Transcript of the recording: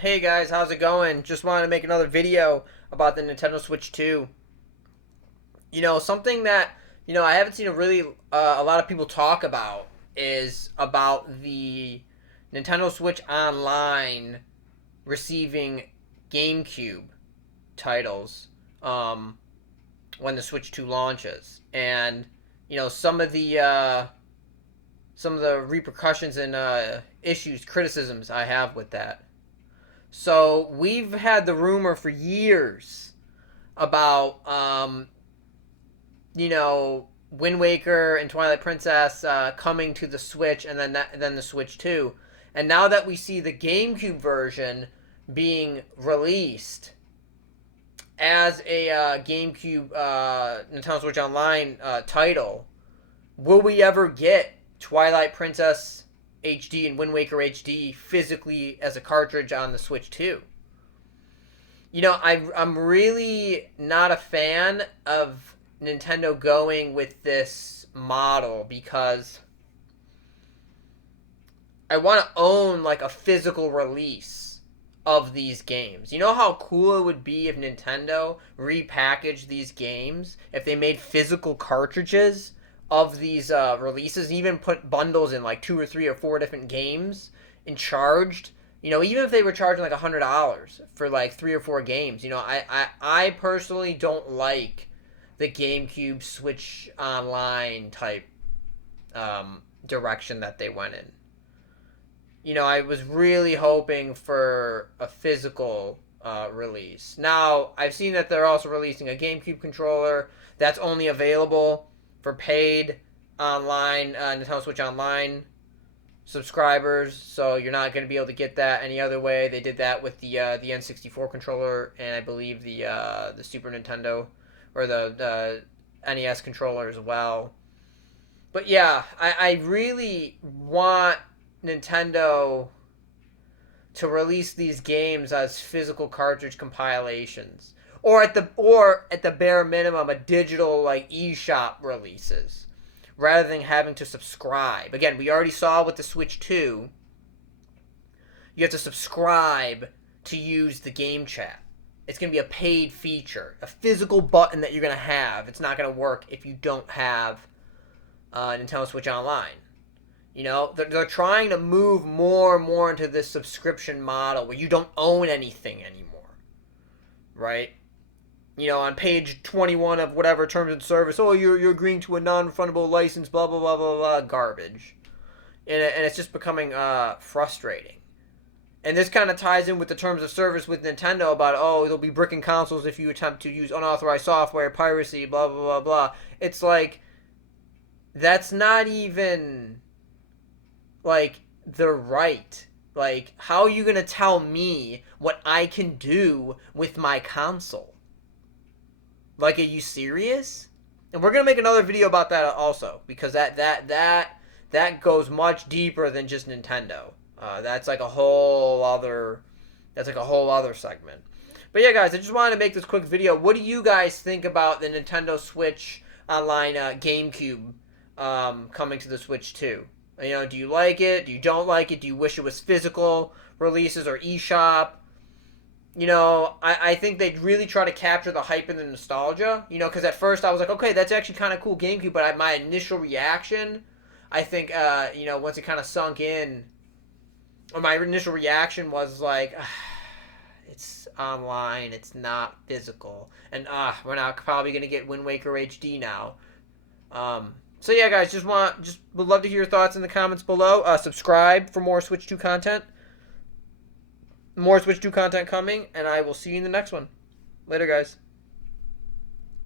Hey guys, how's it going? Just wanted to make another video about the Nintendo Switch 2. Something that, I haven't seen a lot of people talk about is about the Nintendo Switch Online receiving GameCube titles when the Switch 2 launches. And, some of the repercussions and issues, criticisms I have with that. So we've had the rumor for years about, Wind Waker and Twilight Princess coming to the Switch, and then the Switch 2. And now that we see the GameCube version being released as a GameCube Nintendo Switch Online title, will we ever get Twilight Princess HD and Wind Waker HD physically as a cartridge on the Switch 2? I'm really not a fan of Nintendo going with this model because I want to own like a physical release of these games. You know how cool it would be if Nintendo repackaged these games, if they made physical cartridges of these releases, even put bundles in like 2 or 3 or 4 different games and charged, even if they were charging like $100 for like 3 or 4 games. I personally don't like the GameCube Switch Online type direction that they went in. I was really hoping for a physical release. Now, I've seen that they're also releasing a GameCube controller that's only available for paid online Nintendo Switch Online subscribers, so you're not going to be able to get that any other way. They did that with the N64 controller, and I believe the Super Nintendo or the NES controller as well. But yeah, I really want Nintendo to release these games as physical cartridge compilations, or at the bare minimum a digital like eShop releases, rather than having to subscribe. Again, we already saw with the Switch 2, you have to subscribe to use the game chat. It's going to be a paid feature, a physical button that you're going to have. It's not going to work if you don't have Nintendo Switch Online. They're trying to move more and more into this subscription model where you don't own anything anymore, right? On page 21 of whatever terms and service, oh, you're agreeing to a non-refundable license, blah, blah, blah, blah, blah, garbage. And it's just becoming frustrating. And this kind of ties in with the terms of service with Nintendo about, oh, they'll be bricking consoles if you attempt to use unauthorized software, piracy, blah, blah, blah, blah. It's like, that's not even, like, the right. Like, how are you going to tell me what I can do with my console? Like, are you serious? And we're going to make another video about that also, because that goes much deeper than just Nintendo. That's like a whole other segment. But yeah, guys, I just wanted to make this quick video. What do you guys think about the Nintendo Switch Online GameCube coming to the Switch 2? Do you like it? Do you don't like it? Do you wish it was physical releases or eShop? I think they'd really try to capture the hype and the nostalgia. Because at first I was like, okay, that's actually kind of cool GameCube, but my initial reaction, I think, once it kind of sunk in, or my initial reaction was like, it's online, it's not physical, and we're not probably gonna get Wind Waker HD now. So yeah, guys, would love to hear your thoughts in the comments below. Subscribe for more Switch 2 content. More Switch 2 content coming, and I will see you in the next one. Later, guys.